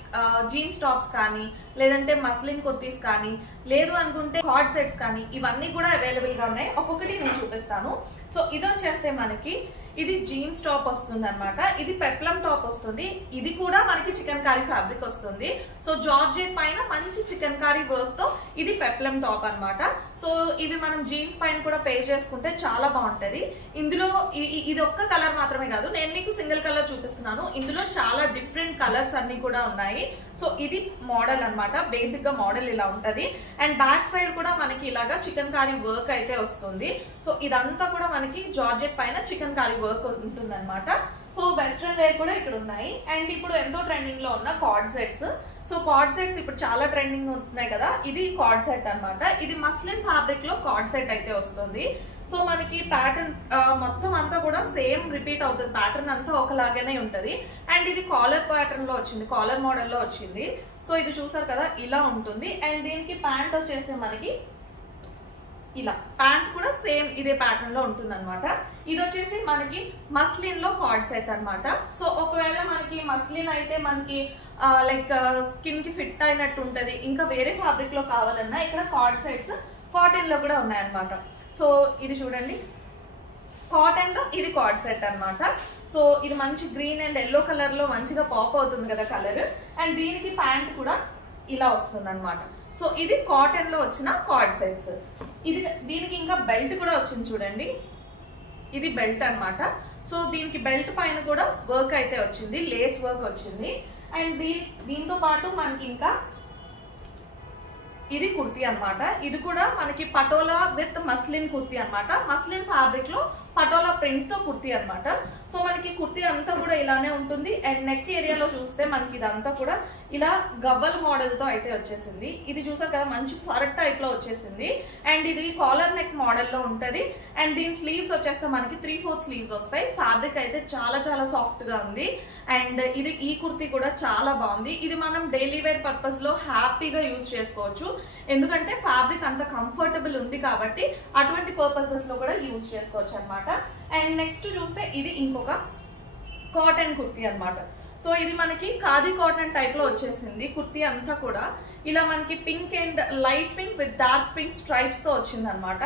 జీన్స్ టాప్స్ కానీ, లేదంటే మస్లిన్ కుర్తీస్ కానీ, లేదు అనుకుంటే కార్డ్ సెట్స్ కానీ, ఇవన్నీ కూడా అవైలబుల్ గా ఉన్నాయి. ఒక్కొక్కటి నేను చూపిస్తాను. సో ఇది వచ్చేస్తే మనకి ఇది జీన్స్ టాప్ వస్తుంది అనమాట. ఇది పెప్లం టాప్ వస్తుంది. ఇది కూడా మనకి చికెన్ కారీ ఫ్యాబ్రిక్ వస్తుంది. సో జార్జెట్ పైన మంచి చికెన్ కారీ వర్క్ తో ఇది పెప్లం టాప్ అనమాట. సో ఇవి మనం జీన్స్ పైన కూడా పే చేసుకుంటే చాలా బాగుంటది. ఇందులో ఇది ఒక్క కలర్ మాత్రమే కాదు, నేను మీకు సింగిల్ కలర్ చూపిస్తున్నాను. ఇందులో చాలా డిఫరెంట్ కలర్స్ అన్ని కూడా ఉన్నాయి. సో ఇది మోడల్ అనమాట. బేసిక్ గా మోడల్ ఇలా ఉంటది. అండ్ బ్యాక్ సైడ్ కూడా మనకి ఇలాగా చికెన్ కారీ వర్క్ అయితే వస్తుంది. సో ఇదంతా కూడా మనకి జార్జెట్ పైన చికెన్ కారీ వర్క్ ఉంటుంది అనమాట. సో వెస్ట్రన్ వేర్ కూడా ఇక్కడ ఉన్నాయి. అండ్ ఇప్పుడు ఎంతో ట్రెండింగ్ లో ఉన్న card sets. So card sets ఇప్పుడు చాలా ట్రెండింగ్ ఉంటున్నాయి కదా. ఇది కార్డ్ సెట్ అనమాట. ఇది మస్లిన్ ఫ్యాబ్రిక్ లో కార్డ్ సెట్ అయితే వస్తుంది. సో మనకి ప్యాటర్న్ మొత్తం అంతా కూడా సేమ్ రిపీట్ అవుతుంది. ప్యాటర్న్ అంతా ఒకలాగానే ఉంటది. అండ్ ఇది కాలర్ ప్యాటర్న్ లో వచ్చింది, కాలర్ మోడల్ లో వచ్చింది. సో ఇది చూసారు కదా, ఇలా ఉంటుంది. అండ్ దీనికి ప్యాంట్ వచ్చేసి మనకి ఇలా, ప్యాంట్ కూడా సేమ్ ఇదే ప్యాటర్న్ లో ఉంటుంది అనమాట. ఇది వచ్చేసి మనకి మస్లిన్ లో కార్డ్ సెట్ అనమాట. సో ఒకవేళ మనకి మస్లిన్ అయితే మనకి లైక్ స్కిన్ కి ఫిట్ అయినట్టు ఉంటది. ఇంకా వేరే ఫ్యాబ్రిక్ లో కావాలన్నా ఇక్కడ కార్డ్ సెట్స్ కాటన్ లో కూడా ఉన్నాయన్నమాట. సో ఇది చూడండి, కాటన్ లో ఇది కార్డ్ సెట్ అనమాట. సో ఇది మంచి గ్రీన్ అండ్ ఎల్లో కలర్ లో మంచిగా పాప్ అవుతుంది కదా కలర్. అండ్ దీనికి ప్యాంట్ కూడా ఇలా వస్తుంది అనమాట. సో ఇది కాటన్ లో వచ్చిన కార్డ్ సెట్స్. ఇది దీనికి ఇంకా బెల్ట్ కూడా వచ్చింది చూడండి, ఇది బెల్ట్ అనమాట. సో దీనికి బెల్ట్ పైన కూడా వర్క్ అయితే వచ్చింది, లేస్ వర్క్ వచ్చింది. అండ్ దీంతో పాటు మనకి ఇంకా ఇది కుర్తీ అనమాట. ఇది కూడా మనకి పటోలా విత్ మస్లిన్ కుర్తీ అనమాట. మస్లిన్ ఫ్యాబ్రిక్ లో పటోలా ప్రింట్ తో కుర్తీ అనమాట. సో మనకి కుర్తీ అంతా కూడా ఇలానే ఉంటుంది. అండ్ నెక్ ఏరియాలో చూస్తే మనకి ఇదంతా కూడా ఇలా గవ్వల్ మోడల్ తో అయితే వచ్చేసింది. ఇది చూసారు కదా, మంచి ఫర్ టైప్ లో వచ్చేసింది. అండ్ ఇది కాలర్ నెక్ మోడల్ లో ఉంటది. అండ్ దీని స్లీవ్స్ వచ్చేస్తే మనకి 3/4 స్లీవ్స్ వస్తాయి. ఫ్యాబ్రిక్ అయితే చాలా చాలా సాఫ్ట్ గా ఉంది. అండ్ ఇది ఈ కుర్తీ కూడా చాలా బాగుంది. ఇది మనం డైలీ వేర్ పర్పస్ లో హ్యాపీగా యూజ్ చేసుకోవచ్చు. ఎందుకంటే ఫ్యాబ్రిక్ అంత కంఫర్టబుల్ ఉంది కాబట్టి అటువంటి పర్పసెస్ లో కూడా యూజ్ చేసుకోవచ్చు అనమాట. అండ్ నెక్స్ట్ చూస్తే ఇది ఇంకొక కాటన్ కుర్తీ అనమాట. సో ఇది మనకి ఖాదీ కాటన్ టైప్ లో వచ్చేసింది. కుర్తీ అంతా కూడా ఇలా మనకి pink and light pink with dark pink stripes తో వచ్చింది అనమాట.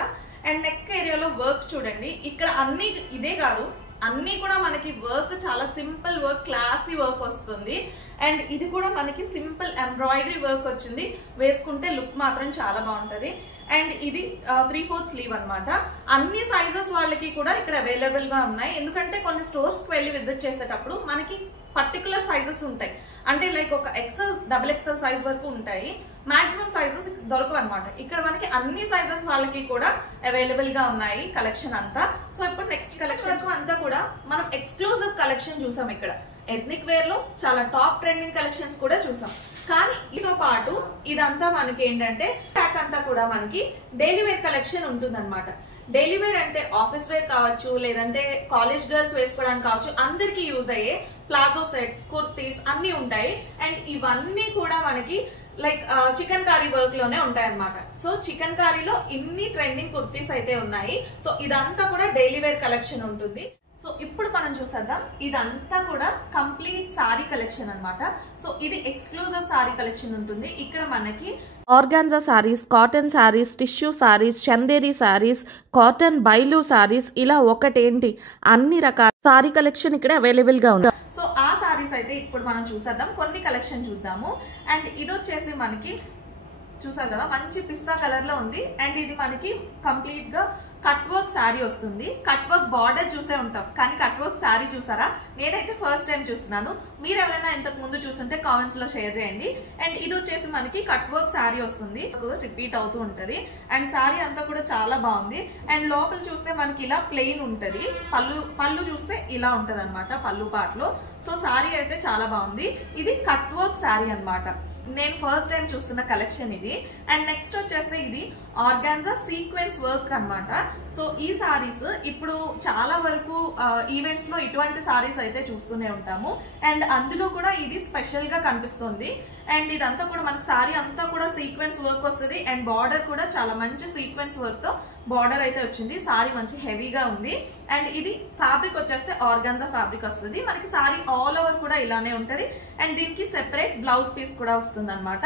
అండ్ నెక్ ఏరియాలో వర్క్ చూడండి. ఇక్కడ అన్ని ఇదే కాదు, అన్ని కూడా మనకి వర్క్ చాలా సింపుల్ వర్క్, క్లాసీ వర్క్ వస్తుంది. అండ్ ఇది కూడా మనకి సింపుల్ ఎంబ్రాయిడరీ వర్క్ వచ్చింది. వేసుకుంటే లుక్ మాత్రం చాలా బాగుంటది. అండ్ ఇది 3/4 స్లీవ్ అనమాట. అన్ని సైజెస్ వాళ్ళకి కూడా ఇక్కడ అవైలబుల్ గా ఉన్నాయి. ఎందుకంటే కొన్ని స్టోర్స్ కి వెళ్ళి విజిట్ చేసేటప్పుడు మనకి పర్టికులర్ సైజెస్ ఉంటాయి. అంటే లైక్ ఒక XL, XXL సైజ్ వరకు ఉంటాయి. మాక్సిమం సైజెస్ దొరకవు అనమాట. ఇక్కడ మనకి అన్ని సైజెస్ వాళ్ళకి కూడా అవైలబుల్ గా ఉన్నాయి కలెక్షన్ అంతా. సో ఇప్పుడు నెక్స్ట్ కలెక్షన్ అంతా కూడా మనం ఎక్స్క్లూజివ్ కలెక్షన్ చూసాం. ఇక్కడ ఎథ్నిక్ వేర్ లో చాలా టాప్ ట్రెండింగ్ కలెక్షన్స్ కూడా చూసాం. కానీ ఇతో పాటు ఇదంతా మనకి ఏంటంటే ప్యాక్ అంతా కూడా మనకి డైలీ వేర్ కలెక్షన్ ఉంటుంది అనమాట. డైలీ వేర్ అంటే ఆఫీస్ వేర్ కావచ్చు, లేదంటే కాలేజ్ గర్ల్స్ వేసుకోవడానికి కావచ్చు, అందరికి యూజ్ అయ్యే ప్లాజో సెట్స్, కుర్తీస్ అన్ని ఉంటాయి. అండ్ ఇవన్నీ కూడా మనకి లైక్ చికెన్ కారీ వర్క్ లోనే ఉంటాయి అనమాట. సో చికెన్ కారీలో ఇన్ని ట్రెండింగ్ కుర్తీస్ అయితే ఉన్నాయి. సో ఇదంతా కూడా డైలీ వేర్ కలెక్షన్ ఉంటుంది. సో ఇప్పుడు మనం చూసేద్దాం, ఇదంతా కూడా కంప్లీట్ సారీ కలెక్షన్ అన్నమాట. సో ఇది ఎక్స్క్లూజివ్ సారీ కలెక్షన్ ఉంటుంది. ఇక్కడ మనకి organza saris, cotton saris, tissue saris, Chanderi saris, cotton బైలు సారీస్, ఇలా ఒకటేంటి అన్ని రకాల సారీ కలెక్షన్ ఇక్కడ అవైలబుల్గా ఉంది. సో ఆ సారీస్ అయితే ఇప్పుడు మనం చూసేద్దాం, కొన్ని కలెక్షన్ చూద్దాము. అండ్ ఇది వచ్చేసి మనకి చూసారు కదా, మంచి పిస్తా కలర్ లో ఉంది. అండ్ ఇది మనకి కంప్లీట్ గా కట్ వర్క్ శారీ వస్తుంది. కట్ వర్క్ బార్డర్ చూసే ఉంటాం, కానీ కట్ వర్క్ శారీ చూసారా? నేనైతే ఫస్ట్ టైం చూస్తున్నాను. మీరు ఎవరైనా ఇంతకు ముందు చూస్తుంటే కామెంట్స్ లో షేర్ చేయండి. అండ్ ఇది వచ్చేసి మనకి కట్ వర్క్ శారీ వస్తుంది, రిపీట్ అవుతూ ఉంటది. అండ్ శారీ అంతా కూడా చాలా బాగుంది. అండ్ లోపల చూస్తే మనకి ఇలా ప్లెయిన్ ఉంటది, పళ్ళు చూస్తే ఇలా ఉంటది అనమాట పళ్ళు పాటలో. సో శారీ అయితే చాలా బాగుంది. ఇది కట్ వర్క్ శారీ అనమాట. నేను ఫస్ట్ టైం చూస్తున్న కలెక్షన్ ఇది. అండ్ నెక్స్ట్ వచ్చేసి ఇది ఆర్గాన్జా సీక్వెన్స్ వర్క్ అన్నమాట. సో ఈ సారీస్ ఇప్పుడు చాలా వరకు ఈవెంట్స్ లో ఇటువంటి సారీస్ అయితే చూస్తూనే ఉంటాము. అండ్ అందులో కూడా ఇది స్పెషల్ గా కనిపిస్తుంది. అండ్ ఇదంతా కూడా మనకి సారీ అంతా కూడా సీక్వెన్స్ వర్క్ వస్తుంది. అండ్ బార్డర్ కూడా చాలా మంచి సీక్వెన్స్ వర్క్ తో బార్డర్ అయితే వచ్చింది. సారీ మంచి హెవీగా ఉంది. అండ్ ఇది ఫ్యాబ్రిక్ వచ్చేస్తే ఆర్గాన్జా ఫ్యాబ్రిక్ వస్తుంది. మనకి సారీ ఆల్ ఓవర్ కూడా ఇలానే ఉంటది. అండ్ దీనికి సెపరేట్ బ్లౌజ్ పీస్ కూడా వస్తుంది అనమాట.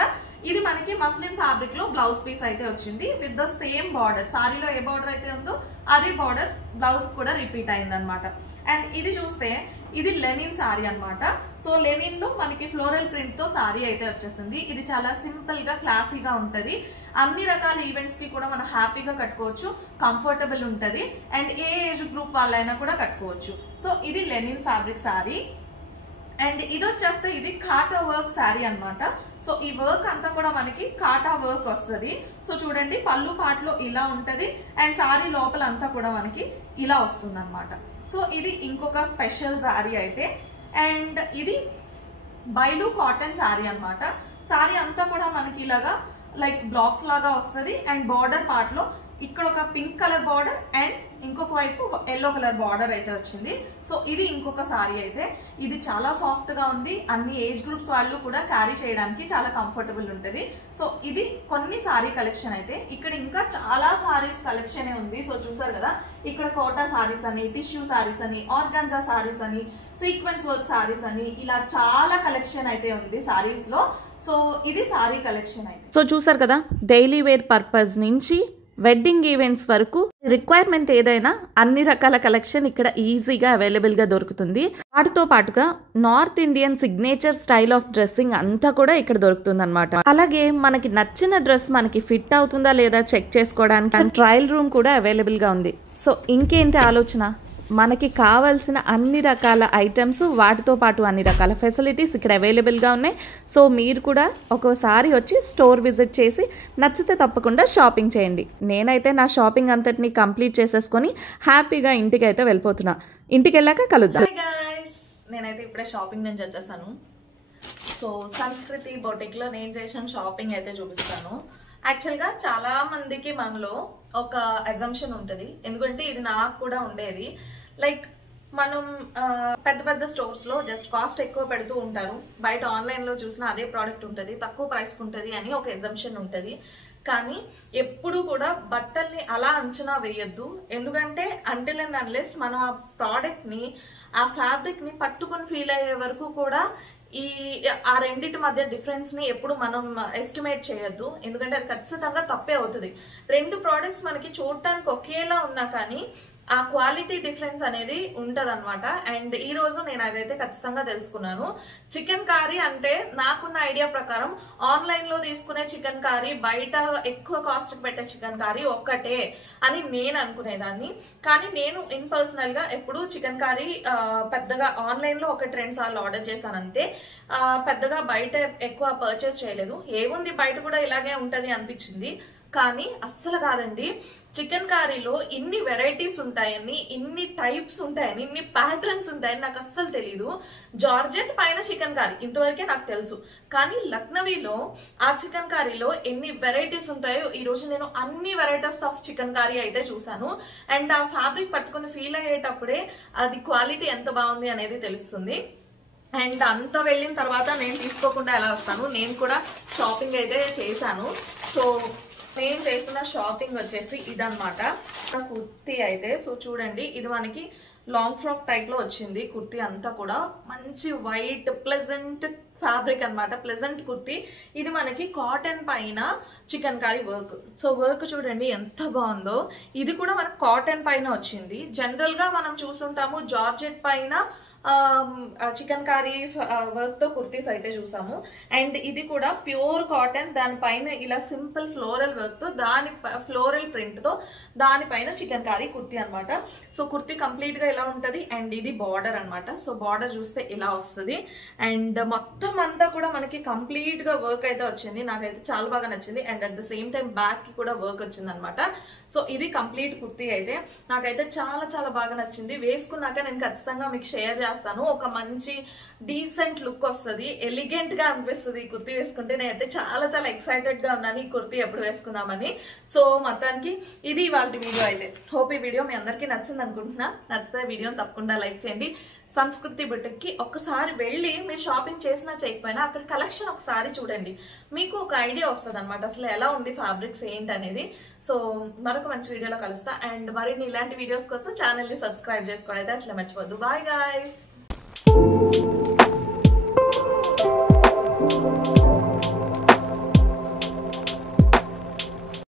ఇది మనకి మస్లిన్ ఫ్యాబ్రిక్ లో బ్లౌజ్ పీస్ అయితే వచ్చింది విత్ ద సేమ్ బార్డర్. సారీలో ఏ బార్డర్ అయితే ఉందో అదే బార్డర్ బ్లౌజ్ కూడా రిపీట్ అయింది అనమాట. అండ్ ఇది చూస్తే ఇది లెనిన్ సారీ అనమాట. సో లెనిన్ లో మనకి ఫ్లోరల్ ప్రింట్ తో సారీ అయితే వచ్చేసింది. ఇది చాలా సింపుల్ గా క్లాసీగా ఉంటది. అన్ని రకాల ఈవెంట్స్ కి కూడా మనం హ్యాపీగా కట్టుకోవచ్చు, కంఫర్టబుల్ ఉంటది. అండ్ ఏ ఏజ్ గ్రూప్ వాళ్ళైనా కూడా కట్టుకోవచ్చు. సో ఇది లెనిన్ ఫ్యాబ్రిక్ సారీ. అండ్ ఇది వచ్చేస్తే ఇది కాటా వర్క్ శారీ అనమాట. సో ఈ వర్క్ అంతా కూడా మనకి కాటా వర్క్ వస్తుంది. సో చూడండి, పళ్ళు పాటలో ఇలా ఉంటది. అండ్ సారీ లోపల అంతా కూడా మనకి ఇలా వస్తుంది అనమాట. సో ఇది ఇంకొక స్పెషల్ శారీ అయితే. అండ్ ఇది బైలు కాటన్ శారీ అనమాట. శారీ అంతా కూడా మనకి ఇలాగా లైక్ బ్లాక్స్ లాగా వస్తుంది. అండ్ బార్డర్ పార్ట్ లో ఇక్కడ ఒక పింక్ కలర్ బార్డర్ అండ్ ఇంకొక వైపు ఎల్లో కలర్ బార్డర్ అయితే వచ్చింది. సో ఇది ఇంకొక సారీ అయితే. ఇది చాలా సాఫ్ట్ గా ఉంది. అన్ని ఏజ్ గ్రూప్స్ వాళ్ళు కూడా క్యారీ చేయడానికి చాలా కంఫర్టబుల్ ఉంటుంది. సో ఇది కొన్ని సారీ కలెక్షన్ అయితే. ఇక్కడ ఇంకా చాలా సారీస్ కలెక్షన్ ఉంది. సో చూసారు కదా, ఇక్కడ కోటా సారీస్ అని, టిష్యూ సారీస్ అని, ఆర్గాన్జా సారీస్ అని, సీక్వెన్స్ వర్క్ సారీస్ అని, ఇలా చాలా కలెక్షన్ అయితే ఉంది సారీస్ లో. సో ఇది సారీ కలెక్షన్ అయితే. సో చూసారు కదా, డైలీ వేర్ పర్పస్ నుంచి వెడ్డింగ్ ఈవెంట్స్ వరకు రిక్వైర్మెంట్ ఏదైనా అన్ని రకాల కలెక్షన్ ఇక్కడ ఈజీగా అవైలబుల్గా దొరుకుతుంది. వాటితో పాటుగా north Indian signature style of dressing అంతా కూడా ఇక్కడ దొరుకుతుంది అనమాట. అలాగే మనకి నచ్చిన డ్రెస్ మనకి ఫిట్ అవుతుందా లేదా చెక్ చేసుకోవడానికి ట్రయల్ రూమ్ కూడా అవైలబుల్గా ఉంది. సో ఇంకేంటి ఆలోచన, మనకి కావాల్సిన అన్ని రకాల ఐటమ్స్, వాటితో పాటు అన్ని రకాల ఫెసిలిటీస్ ఇక్కడ అవైలబుల్గా ఉన్నాయి. సో మీరు కూడా ఒకసారి వచ్చి స్టోర్ విజిట్ చేసి నచ్చితే తప్పకుండా షాపింగ్ చేయండి. నేనైతే నా షాపింగ్ అంతటిని కంప్లీట్ చేసేసుకొని హ్యాపీగా ఇంటికి అయితే వెళ్ళిపోతున్నా. ఇంటికి వెళ్ళాక కలుద్దాం. నేనైతే ఇప్పుడే షాపింగ్ నుంచి వచ్చేసాను. సో సంస్కృతి బొటిక్లో నేను చేసిన షాపింగ్ అయితే చూపిస్తాను. యాక్చువల్గా చాలా మందికి మనలో ఒక అజంప్షన్ ఉంటుంది, ఎందుకంటే ఇది నాకు కూడా ఉండేది. లైక్ మనం పెద్ద పెద్ద స్టోర్స్లో జస్ట్ కాస్ట్ ఎక్కువ పెడుతూ ఉంటారు, బయట ఆన్లైన్లో చూసినా అదే ప్రోడక్ట్ ఉంటుంది, తక్కువ ప్రైస్కి ఉంటుంది అని ఒక అజంప్షన్ ఉంటుంది. కానీ ఎప్పుడు కూడా బట్టల్ని అలా అంచనా వేయొద్దు. ఎందుకంటే అంటిల్ అండ్ అన్లెస్ మనం ఆ ప్రోడక్ట్ని, ఆ ఫ్యాబ్రిక్ని పట్టుకుని ఫీల్ అయ్యే వరకు కూడా ఆ రెండింటి మధ్య డిఫరెన్స్ని ఎప్పుడు మనం ఎస్టిమేట్ చేయొద్దు. ఎందుకంటే అది ఖచ్చితంగా తప్పే అవుతుంది. రెండు ప్రోడక్ట్స్ మనకి చూడటానికి ఒకేలా ఉన్నా కానీ ఆ క్వాలిటీ డిఫరెన్స్ అనేది ఉంటుంది అనమాట. అండ్ ఈ రోజు నేను అదైతే ఖచ్చితంగా తెలుసుకున్నాను. చికెన్ కర్రీ అంటే నాకున్న ఐడియా ప్రకారం ఆన్లైన్లో తీసుకునే చికెన్ కర్రీ, బయట ఎక్కువ కాస్ట్కి పెట్టే చికెన్ కర్రీ ఒక్కటే అని నేను అనుకునేదాన్ని. కానీ నేను ఇన్ పర్సనల్గా ఎప్పుడు చికెన్ కర్రీ పెద్దగా ఆన్లైన్లో ఒక 2 సార్లు ఆర్డర్ చేశాను అంతే. పెద్దగా బయట ఎక్కువ పర్చేస్ చేయలేదు. ఏముంది బయట కూడా ఇలాగే ఉంటుంది అనిపించింది, కానీ అస్సలు కాదండి. చికెన్ కర్రీలో ఇన్ని వెరైటీస్ ఉంటాయని, ఇన్ని టైప్స్ ఉంటాయని, ఇన్ని ప్యాటర్న్స్ ఉంటాయని నాకు అస్సలు తెలీదు. జార్జెట్ పైన చికెన్ కర్రీ ఇంతవరకే నాకు తెలుసు, కానీ లక్నవీలో ఆ చికెన్ కర్రీలో ఎన్ని వెరైటీస్ ఉంటాయో ఈరోజు నేను అన్ని వెరైటీస్ ఆఫ్ చికెన్ కర్రీ అయితే చూసాను. అండ్ ఆ ఫ్యాబ్రిక్ పట్టుకుని ఫీల్ అయ్యేటప్పుడే అది క్వాలిటీ ఎంత బాగుంది అనేది తెలుస్తుంది. అండ్ అంతా వెళ్ళిన తర్వాత నేను తీసుకోకుండా ఎలా వస్తాను, నేను కూడా షాపింగ్ అయితే చేశాను. సో నేను చేసిన షాపింగ్ వచ్చేసి ఇదన్నమాట కుర్తీ అయితే. సో చూడండి, ఇది మనకి లాంగ్ ఫ్రాక్ టైప్లో వచ్చింది కుర్తీ అంతా కూడా. మంచి వైట్ ప్లెజెంట్ ఫ్యాబ్రిక్ అనమాట, ప్లెజెంట్ కుర్తీ. ఇది మనకి కాటన్ పైన chikankari work. So work చూడండి ఎంత బాగుందో. ఇది కూడా మనకు కాటన్ పైన వచ్చింది. జనరల్గా మనం చూసుంటాము జార్జెట్ పైన చికెన్ కారీ వర్క్తో కుర్తీస్ అయితే చూసాము. అండ్ ఇది కూడా ప్యూర్ కాటన్, దానిపైన ఇలా సింపుల్ ఫ్లోరల్ వర్క్తో, ఫ్లోరల్ ప్రింట్తో దానిపైన చికెన్ కారీ కుర్తీ అనమాట. సో కుర్తీ కంప్లీట్గా ఇలా ఉంటుంది. అండ్ ఇది బార్డర్ అనమాట. సో బార్డర్ చూస్తే ఇలా వస్తుంది. అండ్ మొత్తం అంతా కూడా మనకి కంప్లీట్గా వర్క్ అయితే వచ్చింది. నాకైతే చాలా బాగా నచ్చింది. And at the same time బ్యాక్కి కూడా వర్క్ వచ్చింది అనమాట. సో ఇది కంప్లీట్ కుర్తీ అయితే నాకైతే చాలా చాలా బాగా నచ్చింది. వేసుకున్నాక నేను ఖచ్చితంగా మీకు షేర్ చేస్తాను. ఒక మంచి డీసెంట్ లుక్ వస్తుంది, ఎలిగెంట్ గా అనిపిస్తుంది ఈ కుర్తీ వేసుకుంటే. నేనైతే చాలా చాలా ఎక్సైటెడ్ గా ఉన్నాను ఈ కుర్తీ ఎప్పుడు వేసుకుందామని. సో మొత్తానికి ఇది ఇవాళ వీడియో అయితే. హోప్ ఈ వీడియో మీ అందరికీ నచ్చింది అనుకుంటున్నా. నచ్చితే వీడియోని తప్పకుండా లైక్ చేయండి. సంస్కృతి బుటిక్కి ఒక్కసారి వెళ్ళి మీరు షాపింగ్ చేసినా చేయకపోయినా అక్కడ కలెక్షన్ ఒకసారి చూడండి, మీకు ఒక ఐడియా వస్తుంది అనమాట అసలు ఎలా ఉంది ఫ్యాబ్రిక్స్ ఏంటి అనేది. సో మరొక మంచి వీడియోలో కలుస్తా. అండ్ మరిన్ని ఇలాంటి వీడియోస్ కోసం ఛానల్ని సబ్స్క్రైబ్ చేసుకోవడం అయితే అసలు మర్చిపోద్దు. Bye guys.